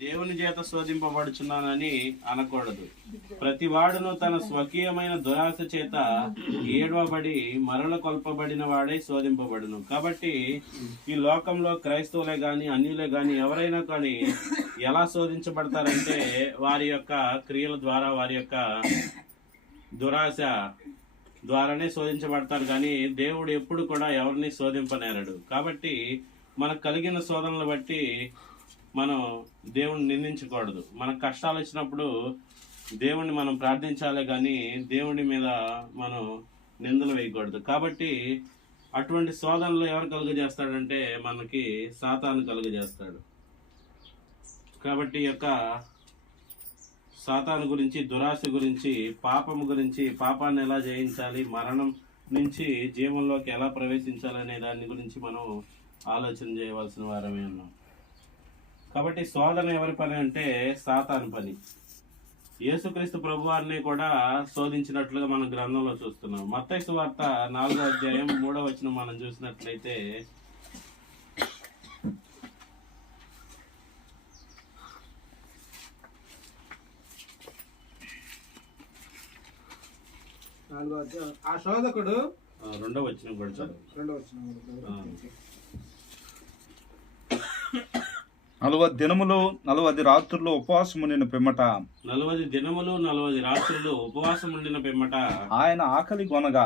దేవుని చేత శోధింపబడుచున్నానని అనకూడదు. ప్రతి వాడును తన స్వకీయమైన దురాశ చేత ఏడవబడి మరల కొల్పబడిన వాడే శోధింపబడును. కాబట్టి ఈ లోకంలో క్రైస్తవులే గాని అన్యులే గాని ఎవరైనా కానీ ఎలా శోధించబడతారంటే వారి యొక్క క్రియల ద్వారా, వారి యొక్క దురాశ ద్వారానే శోధించబడతారు. కానీ దేవుడు ఎప్పుడు కూడా ఎవరిని శోధింపనేరడు. కాబట్టి మనకు కలిగిన శోధనలు బట్టి మనం దేవుణ్ణి నిందించకూడదు. మనకు కష్టాలు వచ్చినప్పుడు దేవుణ్ణి మనం ప్రార్థించాలి, కానీ దేవుడి మీద మనం నిందలు వేయకూడదు. కాబట్టి అటువంటి శోధనలు ఎవరు కలుగజేస్తాడంటే మనకి సాతాను కలుగజేస్తాడు. కాబట్టి యొక్క సాతాను గురించి, దురాశ గురించి, పాపము గురించి, పాపాన్ని ఎలా జయించాలి, మరణం నుంచి జీవంలోకి ఎలా ప్రవేశించాలి అనే దాని గురించి మనం ఆలోచన చేయవలసిన వారమే ఉన్నాం. కాబట్టి శోధన ఎవరి పని అంటే సాతాను పని. యేసుక్రీస్తు ప్రభువారిని కూడా శోధించినట్లుగా మన గ్రంథంలో చూస్తున్నాం. మత్తయి సువార్త 4వ అధ్యాయం 3వ వచనం మనం చూసినట్లయితే, ఆ శోధకుడు 2వ వచనం కూడా చదువు. 40 దినములు 40 రాత్రులు ఉపవాసం ఉండిన పిమ్మట 40 దినములు 40 రాత్రులు ఉపవాసం ఉండిన పిమ్మట ఆయన ఆకలి కొనగా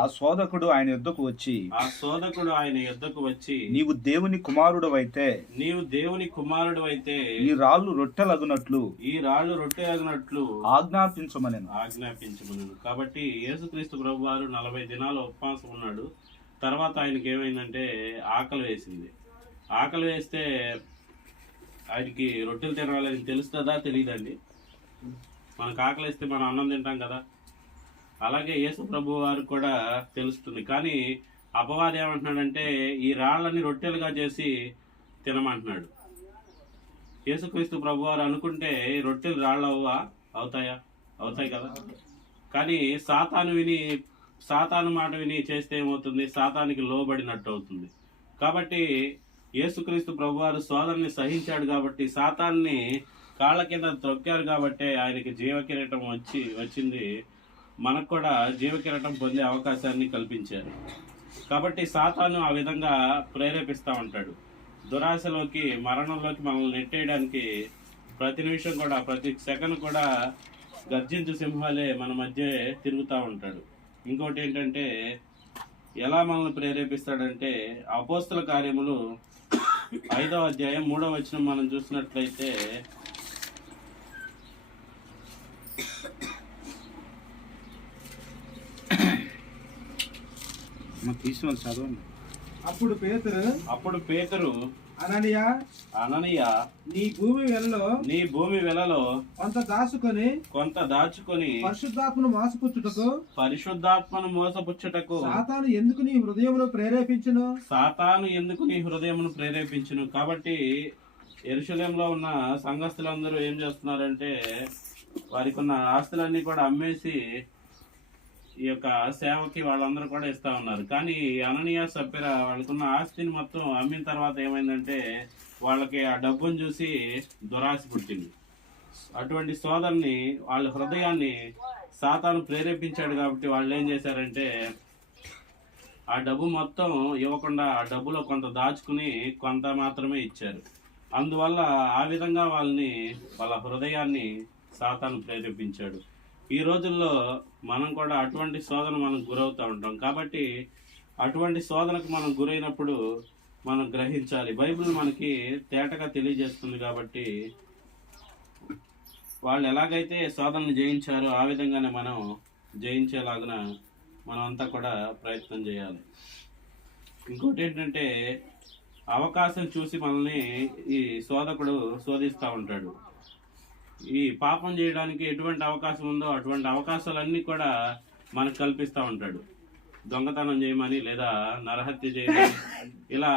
ఆ శోధకుడు ఆయన యొద్దకు వచ్చి నీవు దేవుని కుమారుడవైతే ఈ రాళ్ళు రొట్టెలగునట్లు ఆజ్ఞాపించమనెను. కాబట్టి యేసుక్రీస్తు ప్రభువారు 40 దినాలు ఉపవాసం ఉన్నాడు. తర్వాత ఆయనకి ఏమైందంటే ఆకలి వేసింది. ఆకలి వేస్తే ఆయనకి రొట్టెలు తినాలని తెలుస్తుందా? తెలియదండి. మనకు ఆకలి వేస్తే మనం అన్నం తింటాం కదా, అలాగే యేసు ప్రభు వారికి కూడా తెలుస్తుంది. కానీ అపవాది ఏమంటున్నాడంటే ఈ రాళ్ళని రొట్టెలుగా చేసి తినమంటున్నాడు. యేసుక్రీస్తు ప్రభు వారు అనుకుంటే రొట్టెలు రాళ్ళు అవుతాయి కదా. కానీ సాతాను మాట విని చేస్తే ఏమవుతుంది? సాతానికి లోబడినట్టు అవుతుంది. కాబట్టి యేసుక్రీస్తు ప్రభువారు శోధనని సహించాడు కాబట్టి, సాతాన్ని కాళ్ళ కింద తొక్కారు కాబట్టి ఆయనకి జీవకిరీటం వచ్చింది. మనకు కూడా జీవకిరీటం పొందే అవకాశాన్ని కల్పించారు. కాబట్టి సాతాను ఆ విధంగా ప్రేరేపిస్తూ ఉంటాడు. దురాశలోకి, మరణంలోకి మనల్ని నెట్టేయడానికి ప్రతి నిమిషం కూడా, ప్రతి సెకండ్ కూడా గర్జించు సింహాలే మన మధ్య తిరుగుతూ ఉంటాడు. ఇంకోటి ఏంటంటే ఎలా మనల్ని ప్రేరేపిస్తాడంటే అపోస్తల కార్యములు 5వ అధ్యాయం 3వ వచనం మనం చూసినట్లయితే, అప్పుడు పేతురు అననీయ నీ భూమి వెలలో కొంత దాచుకొని పరిశుద్ధాత్మను మోసపుచ్చుటకు సాతాను ఎందుకు నీ హృదయమును ప్రేరేపించును. కాబట్టి యెరూషలేములో ఉన్న సంఘస్థులందరూ ఏం చేస్తున్నారంటే వారికి ఉన్న ఆస్తులన్నీ కూడా అమ్మేసి ఈ యొక్క సేవకి వాళ్ళందరూ కూడా ఇస్తా ఉన్నారు. కానీ అననీయ సప్పిరా వాళ్ళకున్న ఆస్తిని మొత్తం అమ్మిన తర్వాత ఏమైందంటే వాళ్ళకి ఆ డబ్బును చూసి దురాశ పుట్టింది. అటువంటి సోదరుని, వాళ్ళ హృదయాన్ని సాతాను ప్రేరేపించాడు. కాబట్టి వాళ్ళు ఏం చేశారంటే ఆ డబ్బు మొత్తం ఇవ్వకుండా ఆ డబ్బులో కొంత దాచుకుని కొంత మాత్రమే ఇచ్చారు. అందువల్ల ఆ విధంగా వాళ్ళ హృదయాన్ని సాతాను ప్రేరేపించాడు. ఈ రోజుల్లో మనం కూడా అటువంటి శోధన మనం గురవుతూ ఉంటాం. కాబట్టి అటువంటి శోధనకు మనం గురైనప్పుడు మనం గ్రహించాలి. బైబిల్ మనకి తేటగా తెలియజేస్తుంది. కాబట్టి వాళ్ళు ఎలాగైతే శోధనను జయించారో ఆ విధంగానే మనం జయించేలాగున మనం అంతా కూడా ప్రయత్నం చేయాలి. ఇంకోటి ఏంటంటే అవకాశం చూసి మనల్ని ఈ శోధకుడు శోధిస్తూ ఉంటాడు. ఈ పాపం చేయడానికి ఎటువంటి అవకాశం ఉందో అటువంటి అవకాశాలన్నీ కూడా మనకు కల్పిస్తూ ఉంటాడు. దొంగతనం చేయమని, లేదా నరహత్య చేయమని, ఇలా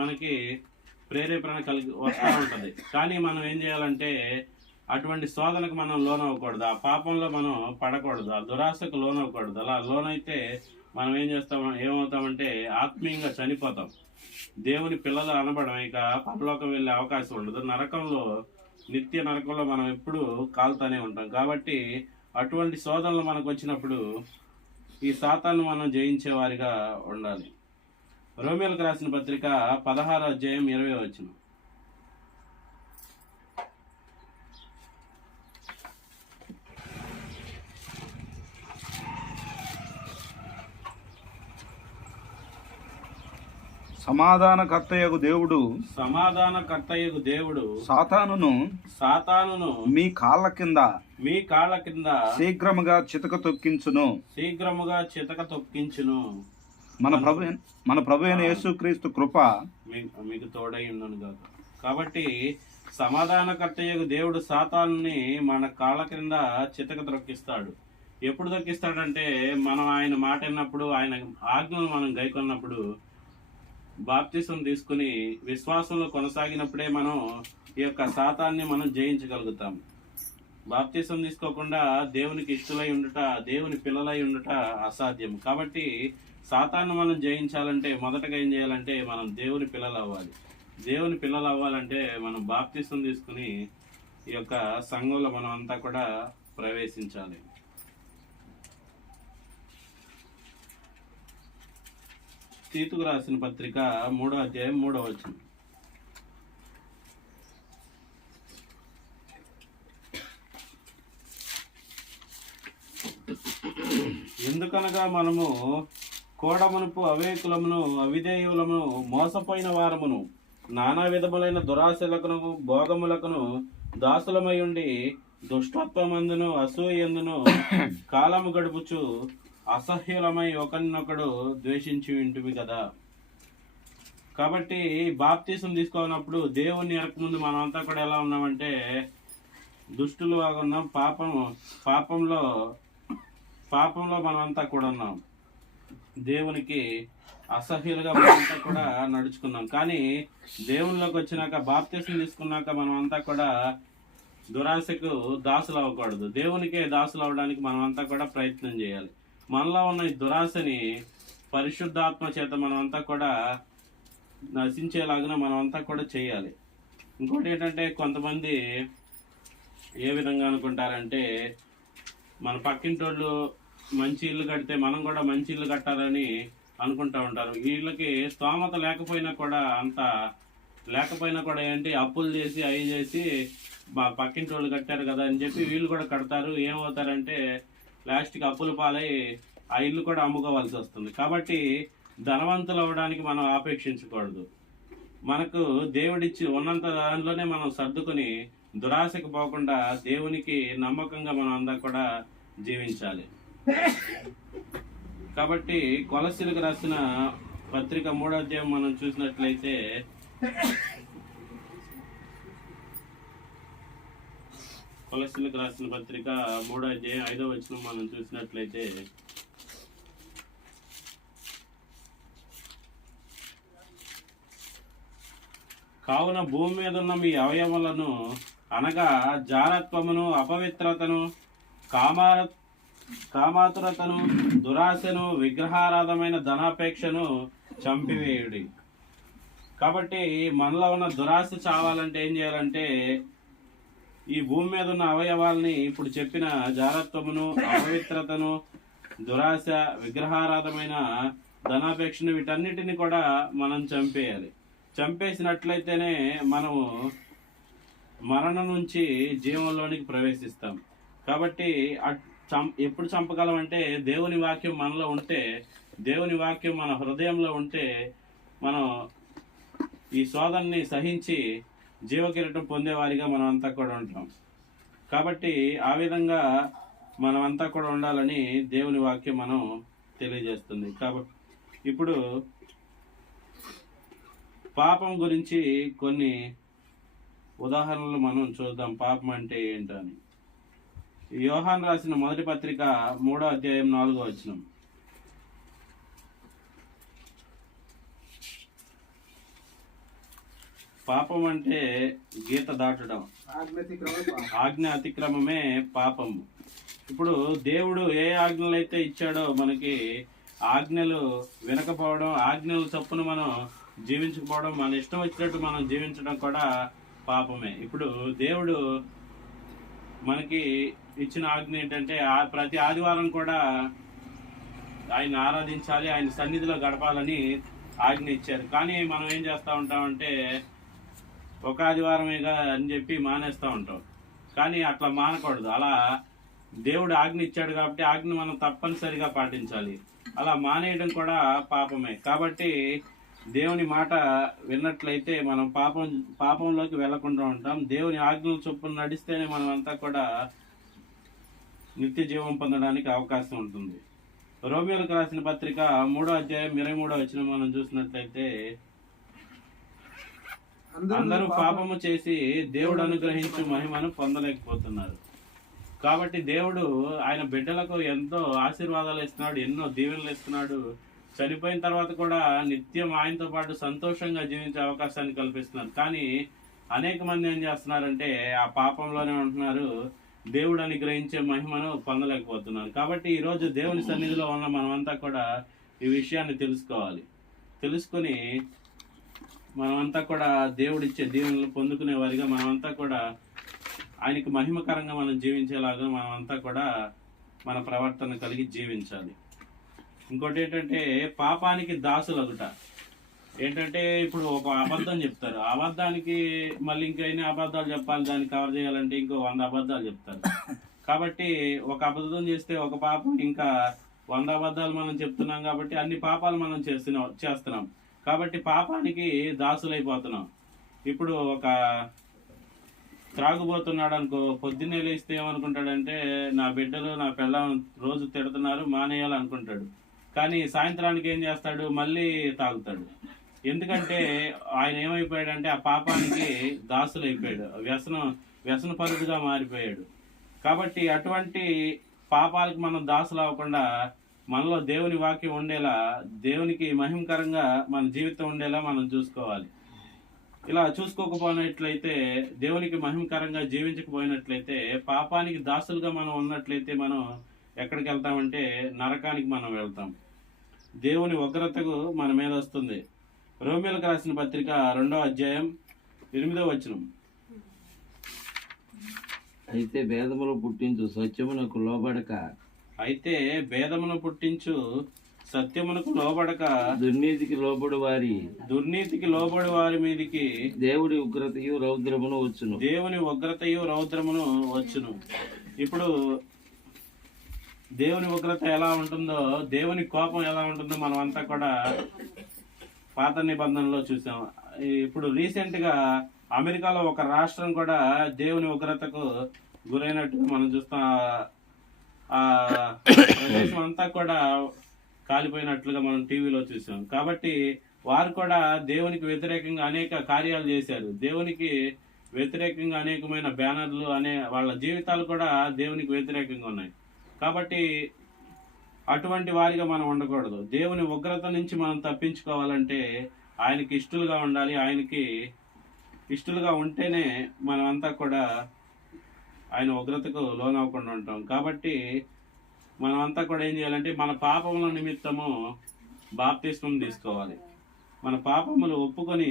మనకి ప్రేరేపణ వస్తూ ఉంటుంది. కానీ మనం ఏం చేయాలంటే అటువంటి శోధనకు మనం లోనవ్వకూడదు. ఆ పాపంలో మనం పడకూడదు. ఆ దురాశకు లోనవ్వకూడదు. అలా లోనైతే మనం ఏమవుతామంటే ఆత్మీయంగా చనిపోతాం. దేవుని పిల్లలు అనబడం ఇక పరలోకం వెళ్ళే అవకాశం ఉండదు. నరకంలో, నిత్య నరకంలో మనం ఎప్పుడు కాలుతానే ఉంటాం. కాబట్టి అటువంటి శోధనలు మనకు వచ్చినప్పుడు ఈ సాతాను మనం జయించే వారిగా ఉండాలి. రోమీయులకు రాసిన పత్రిక 16:20. సమాధానకర్తయగు దేవుడు సాతానును మీ కాళ్ళ కింద శీఘ్రముగా చితక తొక్కించును. మన ప్రభు అయిన యేసుక్రీస్తు కృప మీకు తోడై ఉండను కాదు. కాబట్టి సమాధానకర్తయగు దేవుడు సాతానుని మన కాళ్ళ కింద చితక తొక్కిస్తాడు. ఎప్పుడు తొక్కిస్తాడంటే మనం ఆయన మాట విన్నప్పుడు, ఆయన ఆజ్ఞలు మనం గైకొన్నప్పుడు, బాప్తిసం తీసుకుని విశ్వాసంలో కొనసాగినప్పుడే మనం ఈ యొక్క సాతాన్ని మనం జయించగలుగుతాం. బాప్తిసం తీసుకోకుండా దేవునికి ఇష్టలై ఉండుట, దేవుని పిల్లలై ఉండుట అసాధ్యం. కాబట్టి సాతాన్ని మనం జయించాలంటే మొదటగా ఏం చేయాలంటే మనం దేవుని పిల్లలు అవ్వాలి. దేవుని పిల్లలు అవ్వాలంటే మనం బాప్తిసం తీసుకుని ఈ యొక్క సంఘంలో మనం అంతా కూడా ప్రవేశించాలి. తీతుకు రాసిన పత్రిక 3:3. ఎందుకనగా మనము కోడమునుపు అవేకులమును అవిధేయులమును మోసపోయిన వారమును నానా విధములైన దురాశలకును భోగములకును దాసులమై ఉండి దుష్టత్వమందును అసూయందును కాలము గడుపుచు అసహ్యులమై ఒకరినొకడు ద్వేషించి వింటివి కదా. కాబట్టి బాప్తీసం తీసుకోనప్పుడు దేవుని ఎరకముందు మనం అంతా కూడా ఎలా ఉన్నామంటే దుష్టులు ఉన్నాం. పాపంలో మనం అంతా కూడా ఉన్నాం. దేవునికి అసహ్యులుగా మనమంతా కూడా నడుచుకున్నాం. కానీ దేవునిలోకి వచ్చినాక, బాప్తీసం తీసుకున్నాక మనం అంతా కూడా దురాశకు దాసులు అవ్వకూడదు. దేవునికే దాసులు అవ్వడానికి మనం అంతా కూడా ప్రయత్నం చేయాలి. మనలో ఉన్న ఈ దురాశని పరిశుద్ధాత్మ చేత మనం అంతా కూడా నశించేలాగా మనం అంతా కూడా చేయాలి. ఇంకోటి ఏంటంటే కొంతమంది ఏ విధంగా అనుకుంటారంటే మన పక్కింటోళ్ళు మంచి ఇల్లు కడితే మనం కూడా మంచి ఇల్లు కట్టాలని అనుకుంటా ఉంటారు. వీళ్ళకి స్తోమత లేకపోయినా కూడా ఏంటి అప్పులు చేసి అవి చేసి మా పక్కింటోళ్ళు కట్టారు కదా అని చెప్పి వీళ్ళు కూడా కడతారు. ఏమవుతారంటే లాస్ట్కి అప్పుల పాలై ఆ ఇల్లు కూడా అమ్ముకోవాల్సి వస్తుంది. కాబట్టి ధనవంతులు అవ్వడానికి మనం ఆపేక్షించకూడదు. మనకు దేవుడిచ్చి ఉన్నంత దానిలోనే మనం సర్దుకుని దురాశకు పోకుండా దేవునికి నమ్మకంగా మనం అంతా కూడా జీవించాలి. కాబట్టి కొలస్సీలకు రాసిన పత్రిక 3వ మనం చూసినట్లయితే కొలస్సీలకు రాసిన పత్రిక 3:5 మనం చూసినట్లయితే కావున భూమి మీద ఉన్న మీ అవయవములను అనగా జారత్వమును అపవిత్రతను కామాతురతను దురాశను విగ్రహారాధమైన ధనాపేక్షను చంపివేయుడి. కాబట్టి మనలో ఉన్న దురాశ చావాలంటే ఏం చేయాలంటే ఈ భూమి మీద ఉన్న అవయవాల్ని ఇప్పుడు చెప్పిన జారత్వమును అపవిత్రతను దురాశ విగ్రహారాధమైన ధనాపేక్షను వీటన్నిటిని కూడా మనం చంపేయాలి. చంపేసినట్లయితేనే మనము మరణం నుంచి జీవంలోనికి ప్రవేశిస్తాం. కాబట్టి ఎప్పుడు చంపగలం అంటే దేవుని వాక్యం మనలో ఉంటే, దేవుని వాక్యం మన హృదయంలో ఉంటే మనం ఈ శోధనని సహించి జీవకిరీటం పొందేవారిగా మనం అంతా కూడా ఉంటాం. కాబట్టి ఆ విధంగా మనం అంతా కూడా ఉండాలని దేవుని వాక్యం మనం తెలియజేస్తుంది. కాబట్టి ఇప్పుడు పాపం గురించి కొన్ని ఉదాహరణలు మనం చూద్దాం. పాపం అంటే ఏంటని. యోహాను రాసిన మొదటి పత్రిక 3:4. పాపం అంటే గీత దాటడం, ఆజ్ఞ అతిక్రమమే పాపము. ఇప్పుడు దేవుడు ఏ ఆజ్ఞలు అయితే ఇచ్చాడో మనకి ఆజ్ఞలు వినకపోవడం, ఆజ్ఞల చొప్పున మనం జీవించకపోవడం, మన ఇష్టం వచ్చినట్టు మనం జీవించడం కూడా పాపమే. ఇప్పుడు దేవుడు మనకి ఇచ్చిన ఆజ్ఞ ఏంటంటే ప్రతి ఆదివారం కూడా ఆయన ఆరాధించాలి, ఆయన సన్నిధిలో గడపాలని ఆజ్ఞ ఇచ్చారు. కానీ మనం ఏం చేస్తూ ఉంటామంటే ఒక ఆదివారమేగా అని చెప్పి మానేస్తూ ఉంటాం. కానీ అట్లా మానకూడదు. అలా దేవుడు ఆజ్ఞ ఇచ్చాడు కాబట్టి ఆజ్ఞ మనం తప్పనిసరిగా పాటించాలి. అలా మానేయడం కూడా పాపమే. కాబట్టి దేవుని మాట విన్నట్లయితే మనం పాపంలోకి వెళ్లకుండా ఉంటాం. దేవుని ఆజ్ఞల చొప్పున నడిస్తేనే మనం అంతా కూడా నిత్య జీవం పొందడానికి అవకాశం ఉంటుంది. రోమియోలకు రాసిన పత్రిక 3వ అధ్యాయం 23వ వచనం మనం చూసినట్లయితే, అందరూ పాపము చేసి దేవుడు అనుగ్రహించు మహిమను పొందలేకపోతున్నారు. కాబట్టి దేవుడు ఆయన బిడ్డలకు ఎంతో ఆశీర్వాదాలు ఇస్తున్నాడు, ఎన్నో దీవెనలు ఇస్తున్నాడు. చనిపోయిన తర్వాత కూడా నిత్యం ఆయనతో పాటు సంతోషంగా జీవించే అవకాశాన్ని కల్పిస్తున్నారు. కానీ అనేక మంది ఏం చేస్తున్నారంటే ఆ పాపంలోనే ఉంటున్నారు, దేవుడు అనుగ్రహించే మహిమను పొందలేకపోతున్నారు. కాబట్టి ఈరోజు దేవుని సన్నిధిలో ఉన్న మనమంతా కూడా ఈ విషయాన్ని తెలుసుకోవాలి. తెలుసుకుని మనమంతా కూడా దేవుడిచ్చే దీవెనలు పొందుకునే వారిగా మనమంతా కూడా ఆయనకి మహిమకరంగా మనం జీవించేలాగా మనమంతా కూడా మన ప్రవర్తన కలిగి జీవించాలి. ఇంకోటి ఏంటంటే పాపానికి దాసులగుట. ఏంటంటే ఇప్పుడు ఒక అబద్ధం చెప్తారు, అబద్ధానికి మళ్ళీ ఇంకా ఎన్ని అబద్ధాలు చెప్పాలి, దాన్ని కవర్ చేయాలంటే ఇంకో 100 అబద్ధాలు చెప్తారు. కాబట్టి ఒక అబద్ధం చేస్తే ఒక పాపం, ఇంకా 100 అబద్ధాలు మనం చెప్తున్నాం కాబట్టి అన్ని పాపాలు మనం చేస్తున్నాం. కాబట్టి పాపానికి దాసులైపోతున్నాం. ఇప్పుడు ఒక త్రాగుబోతున్నాడు అనుకో, పొద్దున్నే లేస్తే ఏమనుకుంటాడంటే నా బిడ్డలు నా పిల్లం రోజు తిడుతున్నారు, మానేయాలనుకుంటాడు. కానీ సాయంత్రానికి ఏం చేస్తాడు, మళ్ళీ తాగుతాడు. ఎందుకంటే ఆయన ఏమైపోయాడంటే ఆ పాపానికి దాసులైపోయాడు, వ్యసన పరుడుగా మారిపోయాడు. కాబట్టి అటువంటి పాపాలకు మనం దాసులు అవ్వకుండా మనలో దేవుని వాక్యం ఉండేలా, దేవునికి మహిమకరంగా మన జీవితం ఉండేలా మనం చూసుకోవాలి. ఇలా చూసుకోకపోయినట్లయితే, దేవునికి మహిమకరంగా జీవించకపోయినట్లయితే, పాపానికి దాసులుగా మనం ఉన్నట్లయితే మనం ఎక్కడికి వెళ్తామంటే నరకానికి మనం వెళ్తాం. దేవుని ఉగ్రతకు మన మీద వస్తుంది. రోమియోలకు రాసిన పత్రిక 2వ అధ్యాయం 8వ వచనం, అయితే భేదములు పుట్టించు సత్యమునకు లోబడక సత్యమునకు లోబడక దుర్నీతికి లోబడి వారి మీదికి దేవుడి ఉగ్రతయు రౌద్రమును వచ్చును. ఇప్పుడు దేవుని ఉగ్రత ఎలా ఉంటుందో, దేవుని కోపం ఎలా ఉంటుందో మనం అంతా కూడా పాత నిబంధనలో చూసాం. ఇప్పుడు రీసెంట్ గా అమెరికాలో ఒక రాష్ట్రం కూడా దేవుని ఉగ్రతకు గురైనట్టుగా మనం చూస్తాం. ఆ ప్రదేశం అంతా కూడా కాలిపోయినట్లుగా మనం టీవీలో చూసాం. కాబట్టి వారు కూడా దేవునికి వ్యతిరేకంగా అనేక కార్యాలు చేశారు. దేవునికి వ్యతిరేకంగా అనేకమైన బ్యానర్లు, వాళ్ళ జీవితాలు కూడా దేవునికి వ్యతిరేకంగా ఉన్నాయి. కాబట్టి అటువంటి వారిగా మనం ఉండకూడదు. దేవుని ఉగ్రత నుంచి మనం తప్పించుకోవాలంటే ఆయనకి ఇష్టలుగా ఉండాలి. ఆయనకి ఇష్టలుగా ఉంటేనే మనం అంతా కూడా ఆయన ఉగ్రతకు లోనవ్వకుండా ఉంటాం. కాబట్టి మనం అంతా కూడా ఏం చేయాలంటే మన పాపముల నిమిత్తము బాప్తిస్మం తీసుకోవాలి. మన పాపములు ఒప్పుకొని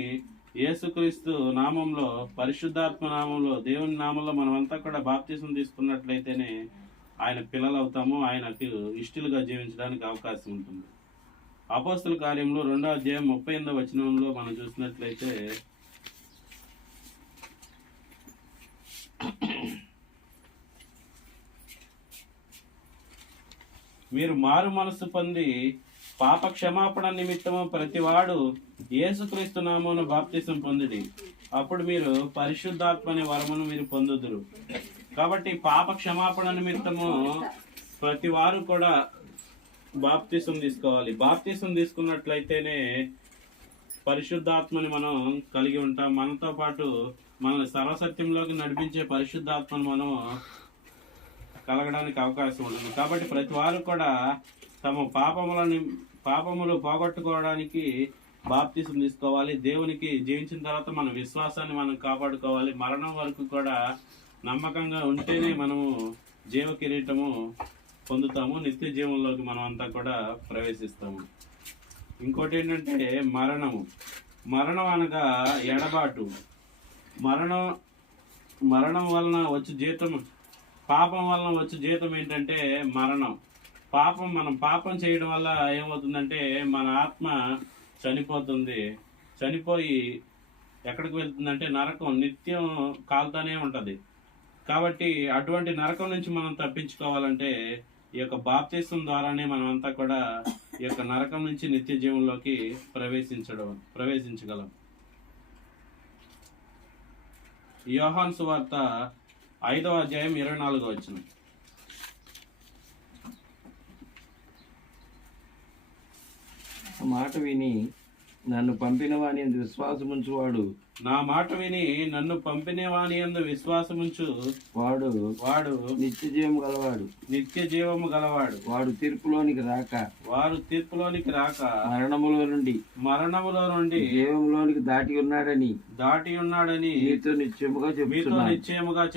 యేసుక్రీస్తు నామంలో, పరిశుద్ధాత్మ నామంలో, దేవుని నామంలో మనమంతా కూడా బాప్తిస్మం తీసుకున్నట్లయితేనే ఆయన పిల్లలు అవుతాము, ఆయనకు ఇష్టలుగా జీవించడానికి అవకాశం ఉంటుంది. అపోస్తల కార్యములు 2వ అధ్యాయం 38వ వచనంలో మనం చూసినట్లయితే, మీరు మారు మనసు పొంది పాప క్షమాపణ నిమిత్తము ప్రతివాడు యేసుక్రీస్తు నామమున బాప్తిసం పొందిడి, అప్పుడు మీరు పరిశుద్ధాత్మ అనే వరమును మీరు పొందుదురు. కాబట్టి పాప క్షమాపణ నిమిత్తము ప్రతి వారు కూడా బాప్తిసం తీసుకోవాలి. బాప్తిసం తీసుకున్నట్లయితేనే పరిశుద్ధాత్మని మనం కలిగి ఉంటాం. మనతో పాటు మనల్ని సర్వసత్యంలోకి నడిపించే పరిశుద్ధాత్మను మనం కలగడానికి అవకాశం ఉంటుంది. కాబట్టి ప్రతి వారు కూడా తమ పాపములు పోగొట్టుకోవడానికి బాప్తిసం తీసుకోవాలి. దేవునికి జీవించిన తర్వాత మన విశ్వాసాన్ని మనం కాపాడుకోవాలి. మరణం వరకు కూడా నమ్మకంగా ఉంటేనే మనము జీవ కిరీటము పొందుతాము, నిత్య జీవంలోకి మనం అంతా కూడా ప్రవేశిస్తాము. ఇంకోటి ఏంటంటే మరణము. మరణం అనగా ఎడబాటు. మరణం వలన వచ్చే జీతం, పాపం వలన వచ్చే జీతం ఏంటంటే మరణం. మనం పాపం చేయడం వల్ల ఏమవుతుందంటే మన ఆత్మ చనిపోతుంది. చనిపోయి ఎక్కడికి వెళ్తుందంటే నరకం, నిత్యం కాలుతానే ఉంటుంది. కాబట్టి అటువంటి నరకం నుంచి మనం తప్పించుకోవాలంటే ఈ యొక్క బాప్తిసం ద్వారానే మనం అంతా కూడా ఈ యొక్క నరకం నుంచి నిత్య జీవంలోకి ప్రవేశించగలం. యోహాను సువార్త 5వ అధ్యాయం 24వ వచనం. మాట విని నన్ను పంపిన వాని యందు విశ్వాసముంచువాడు, నా మాట విని నన్ను పంపిన వాని యందు విశ్వాసముంచు వాడు నిత్య జీవము గలవాడు. నిత్య జీవము గలవాడు. వాడు తీర్పులోనికి రాక మరణములో నుండి జీవములోనికి దాటి ఉన్నాడని నీతో నిశ్చయముగా చెప్తున్నాను.